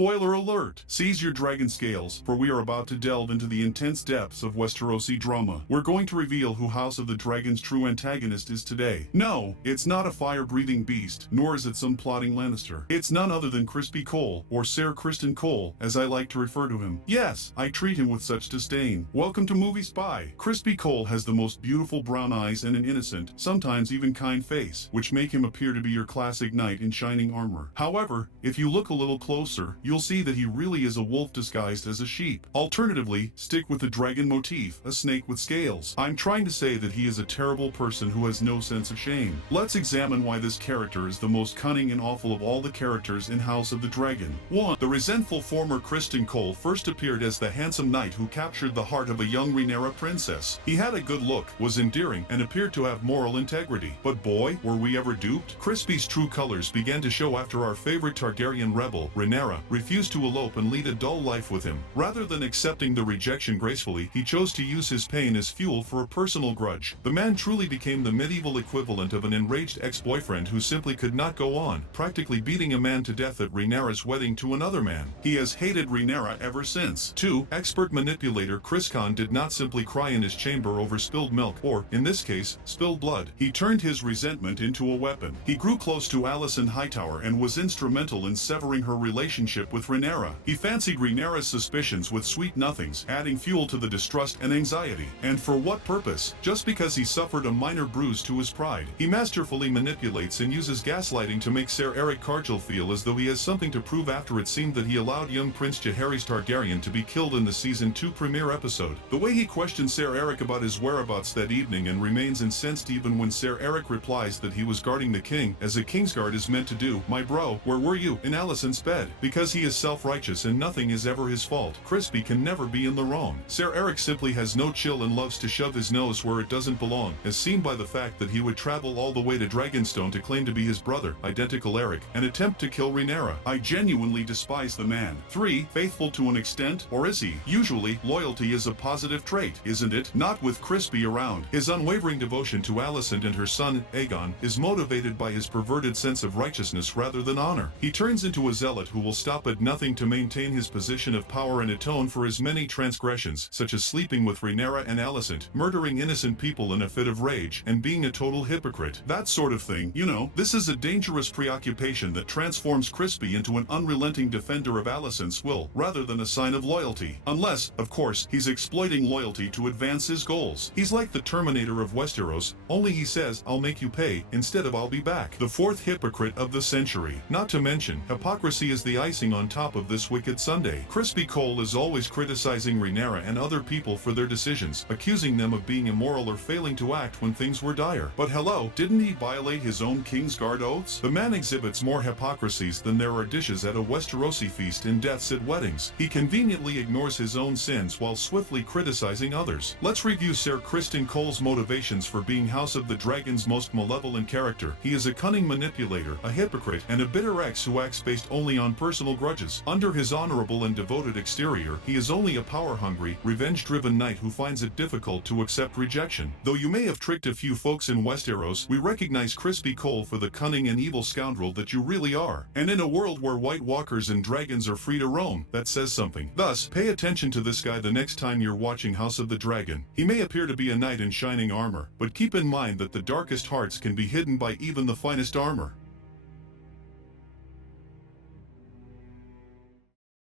Spoiler alert! Seize your dragon scales, for we are about to delve into the intense depths of Westerosi drama. We're going to reveal who House of the Dragon's true antagonist is today. No, it's not a fire-breathing beast, nor is it some plotting Lannister. It's none other than Crispy Cole, or Ser Criston Cole, as I like to refer to him. Yes, I treat him with such disdain. Welcome to Movie Spy. Crispy Cole has the most beautiful brown eyes and an innocent, sometimes even kind face, which make him appear to be your classic knight in shining armor. However, if you look a little closer, you'll see that he really is a wolf disguised as a sheep. Alternatively, stick with the dragon motif, a snake with scales. I'm trying to say that he is a terrible person who has no sense of shame. Let's examine why this character is the most cunning and awful of all the characters in House of the Dragon. 1. The resentful former Criston Cole first appeared as the handsome knight who captured the heart of a young Rhaenyra princess. He had a good look, was endearing, and appeared to have moral integrity. But boy, were we ever duped? Crispy's true colors began to show after our favorite Targaryen rebel, Rhaenyra, refused to elope and lead a dull life with him. Rather than accepting the rejection gracefully, he chose to use his pain as fuel for a personal grudge. The man truly became the medieval equivalent of an enraged ex-boyfriend who simply could not go on, practically beating a man to death at Rhaenyra's wedding to another man. He has hated Rhaenyra ever since. 2. Expert manipulator Criston did not simply cry in his chamber over spilled milk, or, in this case, spilled blood. He turned his resentment into a weapon. He grew close to Alicent Hightower and was instrumental in severing her relationship with Rhaenyra. He fancied Rhaenyra's suspicions with sweet nothings, adding fuel to the distrust and anxiety. And for what purpose? Just because he suffered a minor bruise to his pride. He masterfully manipulates and uses gaslighting to make Ser Eric Cargill feel as though he has something to prove after it seemed that he allowed young Prince Jaehaerys Targaryen to be killed in the Season 2 premiere episode. The way he questioned Ser Eric about his whereabouts that evening and remains incensed even when Ser Eric replies that he was guarding the king, as a Kingsguard is meant to do. My bro, where were you? In Alicent's bed. Because he is self-righteous and nothing is ever his fault. Crispy can never be in the wrong. Ser Eric simply has no chill and loves to shove his nose where it doesn't belong, as seen by the fact that he would travel all the way to Dragonstone to claim to be his brother, identical Eric, and attempt to kill Rhaenyra. I genuinely despise the man. 3. Faithful to an extent, or is he? Usually, loyalty is a positive trait, isn't it? Not with Crispy around. His unwavering devotion to Alicent and her son, Aegon, is motivated by his perverted sense of righteousness rather than honor. He turns into a zealot who will stop at nothing to maintain his position of power and atone for his many transgressions, such as sleeping with Rhaenyra and Alicent, murdering innocent people in a fit of rage, and being a total hypocrite. That sort of thing, you know. This is a dangerous preoccupation that transforms Crispy into an unrelenting defender of Alicent's will, rather than a sign of loyalty. Unless, of course, he's exploiting loyalty to advance his goals. He's like the Terminator of Westeros, only he says, I'll make you pay, instead of I'll be back. The fourth hypocrite of the century. Not to mention, hypocrisy is the icing on top of this wicked sundae. Crispy Cole is always criticizing Rhaenyra and other people for their decisions, accusing them of being immoral or failing to act when things were dire. But hello, didn't he violate his own Kingsguard oaths? The man exhibits more hypocrisies than there are dishes at a Westerosi feast and deaths at weddings. He conveniently ignores his own sins while swiftly criticizing others. Let's review Ser Criston Cole's motivations for being House of the Dragon's most malevolent character. He is a cunning manipulator, a hypocrite, and a bitter ex who acts based only on personal grudges. Under his honorable and devoted exterior, he is only a power-hungry, revenge-driven knight who finds it difficult to accept rejection. Though you may have tricked a few folks in Westeros, we recognize Crispy Cole for the cunning and evil scoundrel that you really are. And in a world where White Walkers and dragons are free to roam, that says something. Thus, pay attention to this guy the next time you're watching House of the Dragon. He may appear to be a knight in shining armor, but keep in mind that the darkest hearts can be hidden by even the finest armor.